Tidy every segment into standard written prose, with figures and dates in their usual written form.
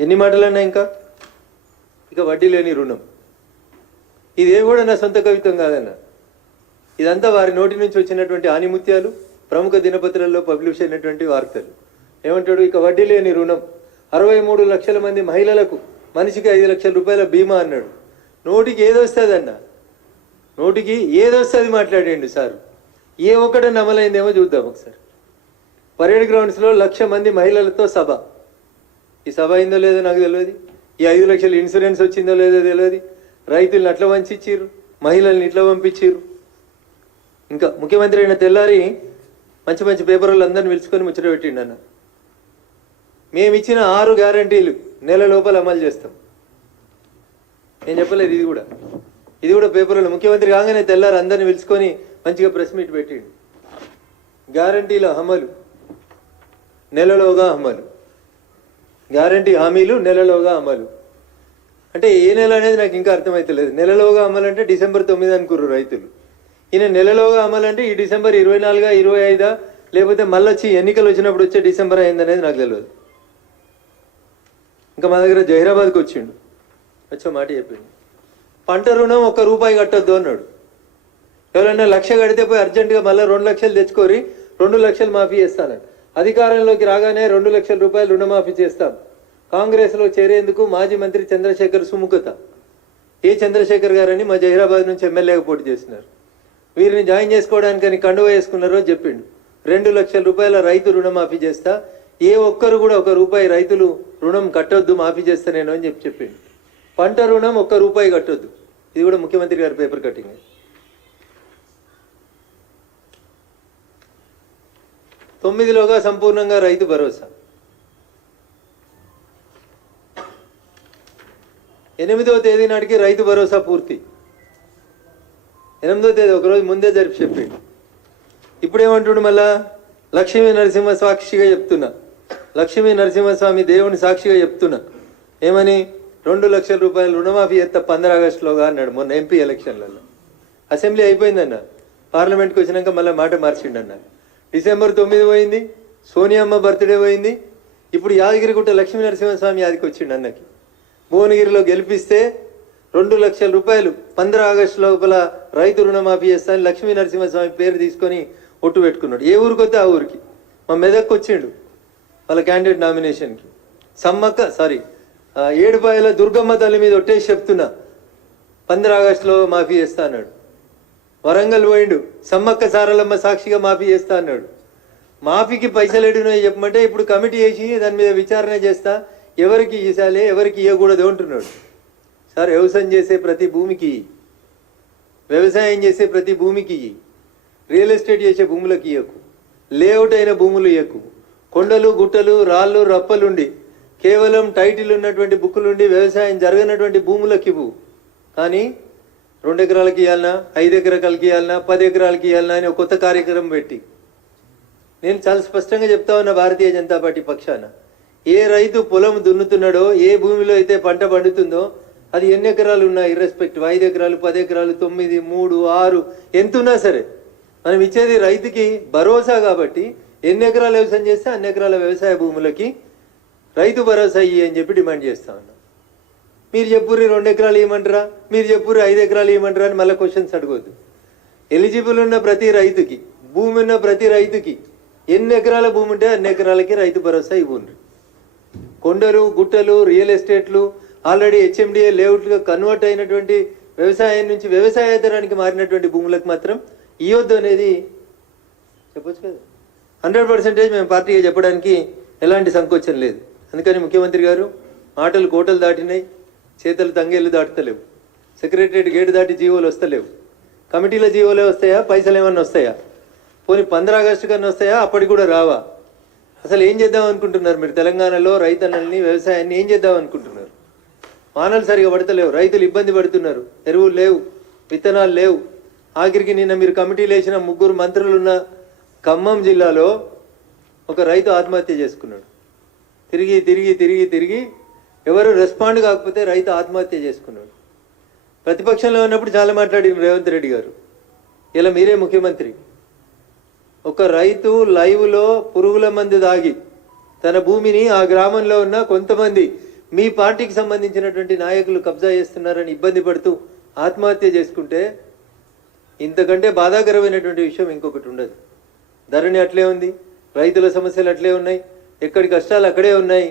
ఎన్ని మాటలన్నా ఇంకా ఇక వడ్డీ లేని రుణం. ఇదే కూడా నా సొంత కవిత్వం కాదన్న, ఇదంతా వారి నోటి నుంచి వచ్చినటువంటి ఆనిముత్యాలు, ప్రముఖ దినపత్రాల్లో పబ్లిష్ అయినటువంటి వార్తలు. ఏమంటాడు, ఇక వడ్డీ లేని రుణం 63 లక్షల మంది మహిళలకు మనిషికి 5 లక్షల రూపాయల బీమా అన్నాడు. నోటికి ఏదొస్తుంది అన్న, నోటికి ఏదొస్తుంది మాట్లాడండి సార్. ఏ ఒక్కటన్నా అమలైందేమో చూద్దాం ఒకసారి. పరేడ్ గ్రౌండ్స్లో 1,00,000 మంది మహిళలతో సభ. ఈ సభ అయిందో లేదో నాకు తెలియదు. ఈ 5 లక్షల ఇన్సూరెన్స్ వచ్చిందో లేదో తెలియదు. రైతులను అట్లా వంచిచ్చిర్రు, మహిళల్ని ఇట్లా పంపించిర్రు. ఇంకా ముఖ్యమంత్రి అయిన తెల్లారి మంచి మంచి పేపర్లు అందరిని పిలుచుకొని ముచ్చట పెట్టిండు అన్న. మేము ఇచ్చిన 6 గ్యారంటీలు నెల లోపల అమలు చేస్తాం. నేను చెప్పలేదు, ఇది కూడా పేపర్లో ముఖ్యమంత్రి కాగానే తెల్లారి అందరిని పిలుచుకొని మంచిగా ప్రెస్ మీట్ పెట్టిండు. గ్యారంటీల అమలు నెలలోగా అమలు, గ్యారంటీ హామీలు నెలలోగా అమలు. అంటే ఏ నెల అనేది నాకు ఇంకా అర్థమవుతలేదు. నెలలోగా అమలు అంటే డిసెంబర్ 9 అనుకుర్రు రైతులు. ఈయన నెలలోగా అమలు అంటే ఈ డిసెంబర్ 24, 25 లేకపోతే మళ్ళీ వచ్చి ఎన్నికలు వచ్చినప్పుడు వచ్చే డిసెంబర్ అయిందనేది నాకు తెలియదు. ఇంకా మా దగ్గర జహీరాబాద్కి వచ్చిండు, వచ్చే మాట చెప్పిండు, పంట రుణం 1 రూపాయి కట్టొద్దు అన్నాడు. ఎవరైనా 1,00,000 కడితే పోయి అర్జెంటుగా మళ్ళీ 2 లక్షలు తెచ్చుకోరి 2 లక్షలు మాఫీ చేస్తానండి. అధికారంలోకి రాగానే 2 లక్షల రూపాయలు రుణమాఫీ చేస్తాం. కాంగ్రెస్లో చేరేందుకు మాజీ మంత్రి చంద్రశేఖర్ సుముఖత. ఏ చంద్రశేఖర్ గారని మా జహీరాబాద్ నుంచి ఎమ్మెల్యేగా పోటీ చేస్తున్నారు. వీరిని జాయిన్ చేసుకోవడానికని కండువా వేసుకున్నారో చెప్పిండు. 2 లక్షల రూపాయల రైతు రుణమాఫీ చేస్తా, ఏ ఒక్కరు కూడా 1 రూపాయి రైతులు రుణం కట్టొద్దు, మాఫీ చేస్తా నేను అని చెప్పిండు. పంట రుణం 1 రూపాయి కట్టొద్దు. ఇది కూడా ముఖ్యమంత్రి గారి పేపర్ కటింగ్. 9లోగా సంపూర్ణంగా రైతు భరోసా. 8వ తేదీ నాటికి రైతు భరోసా పూర్తి. 8వ తేదీ ఒకరోజు ముందే జరిపి చెప్పిండు. ఇప్పుడేమంటుండు మళ్ళా, లక్ష్మీ నరసింహ సాక్షిగా చెప్తున్నా, లక్ష్మీ నరసింహస్వామి దేవుని సాక్షిగా చెప్తున్నా, ఏమని 2 లక్షల రూపాయలు రుణమాఫీ చేస్తా 15 ఆగస్టులోగా అన్నాడు. మొన్న ఎంపీ ఎలక్షన్లలో అసెంబ్లీ అయిపోయిందన్న, పార్లమెంట్కి వచ్చినాక మళ్ళీ మాట మార్చిండన్న. డిసెంబర్ 9 పోయింది, సోనియమ్మ బర్త్డే పోయింది. ఇప్పుడు యాదగిరిగుట్ట లక్ష్మీ నరసింహస్వామి యాదికి వచ్చిండు అన్నకి. భువనగిరిలో గెలిపిస్తే 2 లక్షల రూపాయలు 15 ఆగస్టు లోపల రైతు రుణమాఫీ చేస్తాను లక్ష్మీ నరసింహస్వామి పేరు తీసుకొని ఒట్టు పెట్టుకున్నాడు. ఏ ఊరికి వస్తే ఆ ఊరికి. మా మెదక్కి వచ్చిండు వాళ్ళ క్యాండిడేట్ నామినేషన్కి. ఏడుపాయల దుర్గమ్మ తల్లి మీద ఒట్టేసి చెప్తున్నా 15 ఆగస్టులో మాఫీ చేస్తా అన్నాడు. వరంగల్ పోయిండు, సమ్మక్క సారలమ్మ సాక్షిగా మాఫీ చేస్తా అన్నాడు. మాఫీకి పైసలు ఎడినో చెప్పమంటే ఇప్పుడు కమిటీ వేసి దాని మీద విచారణ చేస్తా, ఎవరికి ఇవ్వాలి ఎవరికి ఇవ్వకూడదు అంటున్నాడు. సార్, వ్యవసాయం చేసే ప్రతి భూమికి, వ్యవసాయం చేసే ప్రతి భూమికి, రియల్ ఎస్టేట్ చేసే భూములకు ఇవ్వకు, లేఅవుట్ అయిన భూములు ఇవ్వకు, కొండలు గుట్టలు రాళ్ళు రప్పలుండి కేవలం టైటిల్ ఉన్నటువంటి బుక్కులుండి వ్యవసాయం జరగనటువంటి భూములకు ఇవ్వు. కానీ 2 ఎకరాలకి ఇవ్వాలన్నా, 5 ఎకరాలకి ఇవ్వాలన్నా, 10 ఎకరాలకి ఇవ్వాలన్నా అని ఒక కొత్త కార్యక్రమం పెట్టి, నేను చాలా స్పష్టంగా చెప్తా ఉన్నా భారతీయ జనతా పార్టీ పక్షాన, ఏ రైతు పొలం దున్నుతున్నాడో, ఏ భూమిలో అయితే పంట పండుతుందో అది ఎన్ని ఎకరాలు ఉన్నా ఇర్రెస్పెక్టివ్, 5 ఎకరాలు 10 ఎకరాలు 9 3 6 ఎంతున్నా సరే మనం ఇచ్చేది రైతుకి భరోసా. కాబట్టి ఎన్ని ఎకరాలు వ్యవసాయం చేస్తే అన్ని ఎకరాల వ్యవసాయ భూములకి రైతు భరోసా ఇయ్యి అని చెప్పి డిమాండ్ చేస్తా ఉన్నా. మీరు చెప్పుర్రి 2 ఎకరాలు ఇవ్వమంటారా, మీరు చెప్పుర్రి 5 ఎకరాలు ఇవ్వమంటారా అని మళ్ళీ క్వశ్చన్స్ అడగొద్దు. ఎలిజిబుల్ ఉన్న ప్రతి రైతుకి, భూమి ఉన్న ప్రతి రైతుకి ఎన్ని ఎకరాల భూమి ఉంటే అన్ని ఎకరాలకి రైతు భరోసా ఇవ్వండి. కొండలు గుట్టలు రియల్ ఎస్టేట్లు ఆల్రెడీ హెచ్ఎండిఏ లేఅవుట్లుగా కన్వర్ట్ అయినటువంటి వ్యవసాయం నుంచి వ్యవసాయేతరానికి మారినటువంటి భూములకు మాత్రం ఇవ్వద్దు అనేది చెప్పొచ్చు కదా. 100% మేము పార్టీగా చెప్పడానికి ఎలాంటి సంకోచం లేదు. అందుకని ముఖ్యమంత్రి గారు మాటలు కోటలు దాటినాయి, చేతలు తంగేళ్ళు దాటుతలేవు. సెక్రటరియట్ గేటు దాటి జీవోలు వస్తలేవు. కమిటీల జీవోలే వస్తాయా, పైసలు ఏమన్నా వస్తాయా? పోనీ 15 ఆగస్టు కన్నా వస్తాయా? అప్పటికి కూడా రావా? అసలు ఏం చేద్దాం అనుకుంటున్నారు మీరు? తెలంగాణలో రైతన్నల్ని, వ్యవసాయాన్ని ఏం చేద్దాం అనుకుంటున్నారు? వానలు సరిగా పడతలేవు, రైతులు ఇబ్బంది పడుతున్నారు, ఎరువులు లేవు, విత్తనాలు లేవు. ఆఖరికి నిన్న మీరు కమిటీలు వేసిన 3 మంత్రులున్న ఖమ్మం జిల్లాలో ఒక రైతు ఆత్మహత్య చేసుకున్నాడు. తిరిగి తిరిగి తిరిగి తిరిగి ఎవరు రెస్పాండ్ కాకపోతే రైతు ఆత్మహత్య చేసుకున్నాడు. ప్రతిపక్షంలో ఉన్నప్పుడు చాలా మాట్లాడింది రేవంత్ రెడ్డి గారు. ఇలా మీరే ముఖ్యమంత్రి. ఒక రైతు లైవ్లో పురుగుల మందు దాగి తన భూమిని ఆ గ్రామంలో ఉన్న కొంతమంది మీ పార్టీకి సంబంధించినటువంటి నాయకులు కబ్జా చేస్తున్నారని ఇబ్బంది పడుతూ ఆత్మహత్య చేసుకుంటే ఇంతకంటే బాధాకరమైనటువంటి విషయం ఇంకొకటి ఉండదు. ధరణి అట్లే ఉంది, రైతుల సమస్యలు అట్లే ఉన్నాయి, ఎక్కడి కష్టాలు అక్కడే ఉన్నాయి.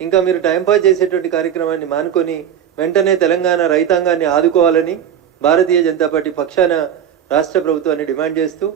ఇంకా మీరు టైంపాస్ చేసేటువంటి కార్యక్రమాన్ని మానుకొని వెంటనే తెలంగాణ రైతాంగాన్ని ఆదుకోవాలని భారతీయ జనతా పార్టీ పక్షాన రాష్ట్ర ప్రభుత్వాన్ని డిమాండ్ చేస్తూ